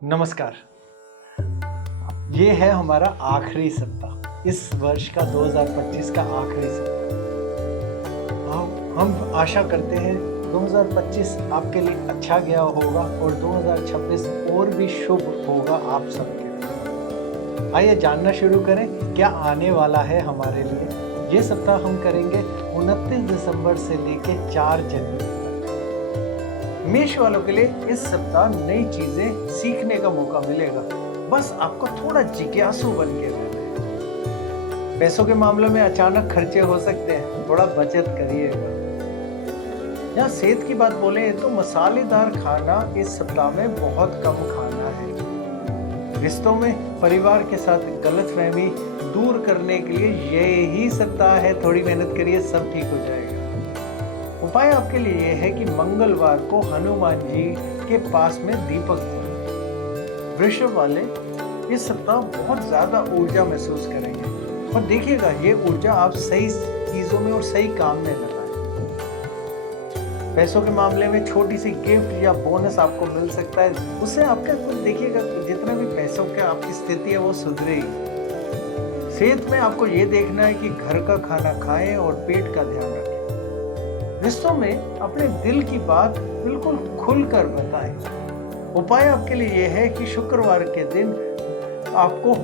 नमस्कार। ये है हमारा आखिरी सप्ताह, इस वर्ष का 2025 का आखिरी सप्ताह। हम आशा करते हैं 2025 आपके लिए अच्छा गया होगा और 2026 और भी शुभ होगा आप सबके लिए। आइए जानना शुरू करें क्या आने वाला है हमारे लिए। ये सप्ताह हम करेंगे 29 दिसंबर से लेके 4 जनवरी तक। मेष वालों के लिए इस सप्ताह नई चीजें सीखने का मौका मिलेगा। बस आपको थोड़ा जिज्ञासु बन के रहना है। पैसों के मामलों में अचानक खर्चे हो सकते हैं, थोड़ा बचत करिएगा। यहाँ सेहत की बात बोले तो मसालेदार खाना इस सप्ताह में बहुत कम खाना है। रिश्तों में परिवार के साथ गलतफहमी दूर करने के लिए यही सप्ताह है, थोड़ी मेहनत करिए, सब ठीक हो जाएगा। उपाय आपके लिए यह है कि मंगलवार को हनुमान जी के पास में दीपक जलाएं। वृषभ वाले इस सप्ताह बहुत ज्यादा ऊर्जा महसूस करेंगे और देखिएगा ये ऊर्जा आप सही चीजों में और सही काम में लगाएं। पैसों के मामले में छोटी सी गिफ्ट या बोनस आपको मिल सकता है, उससे आपका कुछ देखिएगा जितना भी पैसों की आपकी स्थिति है वो सुधरेगी। सेहत में आपको ये देखना है कि घर का खाना खाएं और पेट का ध्यान रखें। रिश्तों में अपने दिल की बात बिल्कुल खुलकर बताएं। उपाय आपके लिए यह है कि शुक्रवार के दिन आपको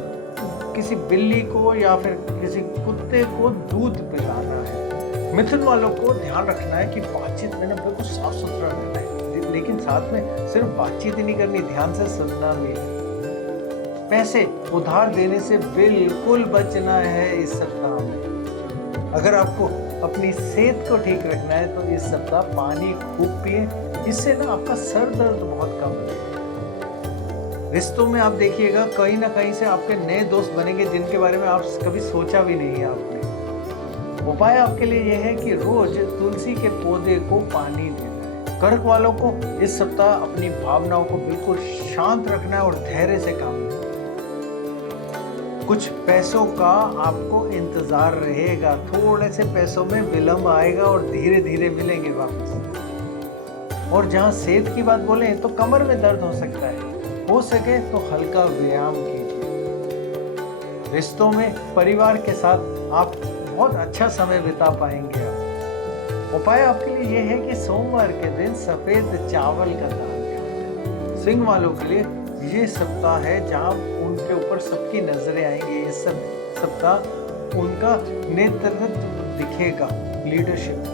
किसी बिल्ली को या फिर किसी कुत्ते को दूध पिलाना है। मिथुन वालों को ध्यान रखना है कि बातचीत में ना बिल्कुल साफ सुथरा रहना है, लेकिन साथ में सिर्फ बातचीत ही नहीं करनी, ध्यान से सुनना भी है। पैसे उधार देने से बिल्कुल बचना है इस सप्ताह में। अगर आपको अपनी सेहत को ठीक रखना है तो इस सप्ताह पानी खूब पिए, इससे ना आपका सर दर्द बहुत कम लगेगा। रिश्तों में आप देखिएगा कहीं ना कहीं से आपके नए दोस्त बनेंगे जिनके बारे में आप कभी सोचा भी नहीं है आपने। उपाय आपके लिए यह है कि रोज तुलसी के पौधे को पानी देना है। कर्क वालों को इस सप्ताह अपनी भावनाओं को बिल्कुल शांत रखना है और धैर्य से काम लेना है। कुछ पैसों का आपको इंतजार रहेगा, थोड़े से पैसों में विलंब आएगा और धीरे धीरे मिलेंगे वापस। और जहां सेहत की बात बोले तो कमर में दर्द हो सकता है, हो सके तो हल्का व्यायाम कीजिए। रिश्तों में परिवार के साथ आप बहुत अच्छा समय बिता पाएंगे। उपाय आपके लिए यह है कि सोमवार के दिन सफेद चावल का दान करें। सिंह वालों के लिए ये सप्ताह है जहां उनके ऊपर सबकी नजरें आएंगी। इस सप्ताह उनका नेतृत्व दिखेगा, लीडरशिप।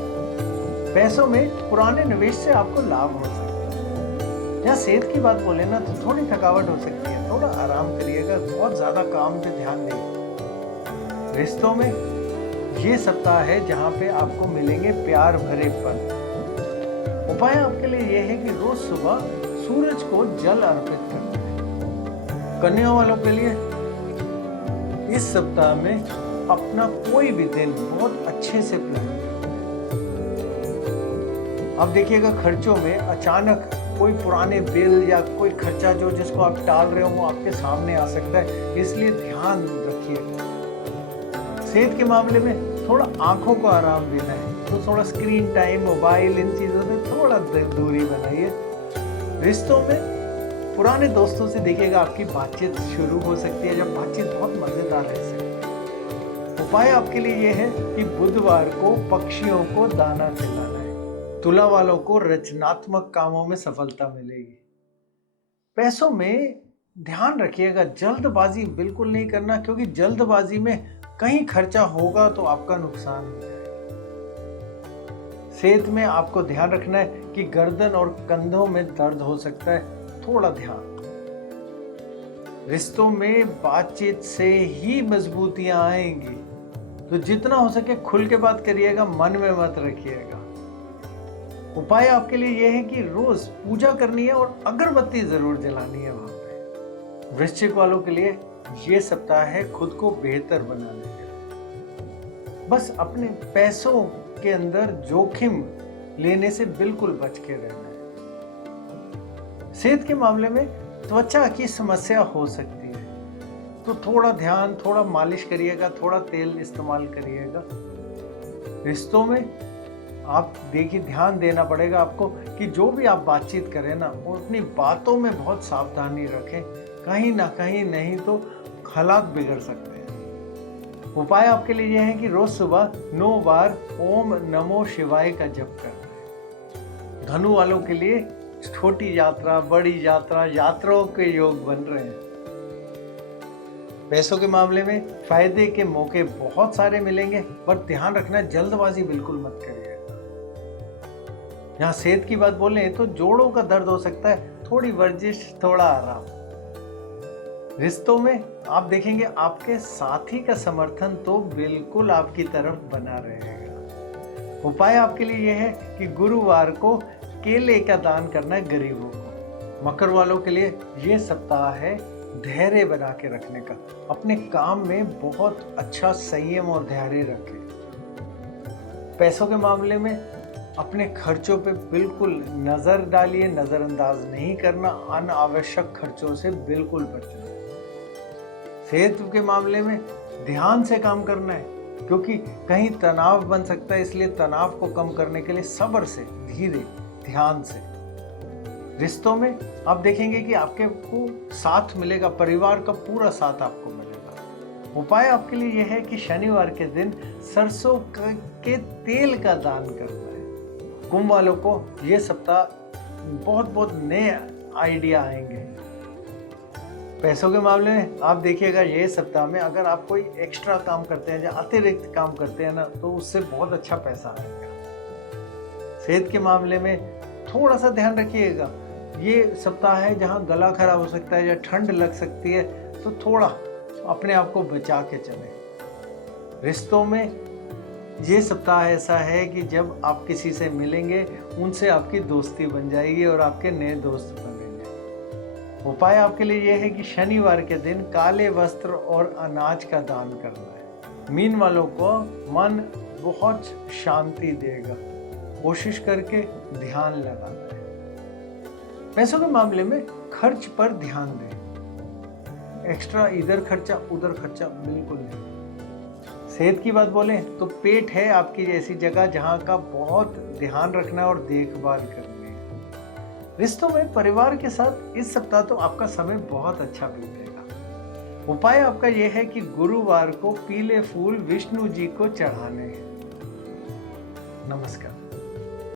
पैसों में पुराने निवेश से आपको लाभ हो सकता है। यहाँ सेहत की बात बोले ना तो थोड़ी थकावट हो सकती है, थोड़ा आराम करिएगा, बहुत ज्यादा काम पे ध्यान नहीं। रिश्तों में ये सप्ताह है जहां पे आपको मिलेंगे प्यार भरे पल। उपाय आपके लिए यह है कि रोज सुबह सूरज को जल अर्पित करना है। कन्या वालों के लिए इस सप्ताह में अपना कोई भी दिन बहुत अच्छे से प्लान करें। आप देखिएगा खर्चों में अचानक कोई पुराने बिल या कोई खर्चा जिसको आप टाल रहे हो वो आपके सामने आ सकता है, इसलिए ध्यान रखिए। सेहत के मामले में थोड़ा आंखों को आराम देना है तो थोड़ा स्क्रीन टाइम, मोबाइल, इन चीजों से थोड़ा दूरी बनाइए। रिश्तों में पुराने दोस्तों से देखिएगा आपकी बातचीत शुरू हो सकती है, जब बातचीत बहुत मजेदार रह सकती है। उपाय आपके लिए यह है कि बुधवार को पक्षियों को दाना खिलाना है। तुला वालों को रचनात्मक कामों में सफलता मिलेगी। पैसों में ध्यान रखिएगा, जल्दबाजी बिल्कुल नहीं करना, क्योंकि जल्दबाजी में कहीं खर्चा होगा तो आपका नुकसान हो जाएगा। सेहत में आपको ध्यान रखना है कि गर्दन और कंधों में दर्द हो सकता है, थोड़ा ध्यान। रिश्तों में बातचीत से ही मजबूतियां आएंगी, तो जितना हो सके खुल के बात करिएगा, मन में मत रखिएगा। उपाय आपके लिए यह है कि रोज पूजा करनी है और अगरबत्ती जरूर जलानी है वहां पे। वृश्चिक वालों के लिए यह सप्ताह है खुद को बेहतर बनाने के लिए। बस अपने पैसों के अंदर जोखिम लेने से बिल्कुल बच के रहना है। सेहत के मामले में त्वचा की समस्या हो सकती है, तो थोड़ा ध्यान, थोड़ा मालिश करिएगा, थोड़ा तेल इस्तेमाल करिएगा। रिश्तों में आप देखिए ध्यान देना पड़ेगा आपको कि जो भी आप बातचीत करें ना, वो अपनी बातों में बहुत सावधानी रखें, कहीं ना कहीं नहीं तो हालात बिगड़ सकते हैं। उपाय आपके लिए यह है कि रोज सुबह 9 बार ओम नमो शिवाय का जप करना है। धनु वालों के लिए छोटी यात्रा, बड़ी यात्रा, यात्राओं के योग बन रहे हैं। पैसों के मामले में फायदे के मौके बहुत सारे मिलेंगे, पर ध्यान रखना जल्दबाजी बिल्कुल मत करिएगा। यहाँ सेहत की बात बोलें तो जोड़ों का दर्द हो सकता है, थोड़ी वर्जिश, थोड़ा आराम। रिश्तों में आप देखेंगे आपके साथी का समर्थन तो बिल्कुल आपकी तरफ बना रहेगा। उपाय आपके लिए यह है कि गुरुवार को केले का दान करना है गरीबों को। मकर वालों के लिए यह सप्ताह है धैर्य बना के रखने का। अपने काम में बहुत अच्छा संयम और धैर्य रखें। पैसों के मामले में अपने खर्चों पे बिल्कुल नजर डालिए, नजरअंदाज नहीं करना, अनावश्यक खर्चों से बिल्कुल बचना। सेहत के मामले में ध्यान से काम करना है, क्योंकि कहीं तनाव बन सकता है, इसलिए तनाव को कम करने के लिए सब्र से, धीरे, ध्यान से। रिश्तों में आप देखेंगे कि आपके को साथ मिलेगा, परिवार का पूरा साथ आपको मिलेगा। उपाय आपके लिए यह है कि शनिवार के दिन सरसों के तेल का दान करना है। कुंभ वालों को यह सप्ताह बहुत नए आइडिया आएंगे। पैसों के मामले में आप देखिएगा ये सप्ताह में अगर आप कोई एक्स्ट्रा काम करते हैं या अतिरिक्त काम करते हैं ना, तो उससे बहुत अच्छा पैसा आएगा। सेहत के मामले में थोड़ा सा ध्यान रखिएगा। ये सप्ताह है जहां गला खराब हो सकता है या ठंड लग सकती है, तो थोड़ा अपने आप को बचा के चलें। रिश्तों में ये सप्ताह ऐसा है कि जब आप किसी से मिलेंगे उनसे आपकी दोस्ती बन जाएगी और आपके नए दोस्त बनेंगे। उपाय आपके लिए यह है कि शनिवार के दिन काले वस्त्र और अनाज का दान करना है। मीन वालों को मन बहुत शांति देगा, कोशिश करके ध्यान लगाना है। पैसों के मामले में खर्च पर ध्यान दें, एक्स्ट्रा इधर खर्चा उधर खर्चा बिल्कुल नहीं। सेहत की बात बोलें तो पेट है आपकी ऐसी जगह जहां का बहुत ध्यान रखना और देखभाल करनी है। रिश्तों में परिवार के साथ इस सप्ताह तो आपका समय बहुत अच्छा बीतेगा। उपाय आपका यह है कि गुरुवार को पीले फूल विष्णु जी को चढ़ाने हैं। नमस्कार।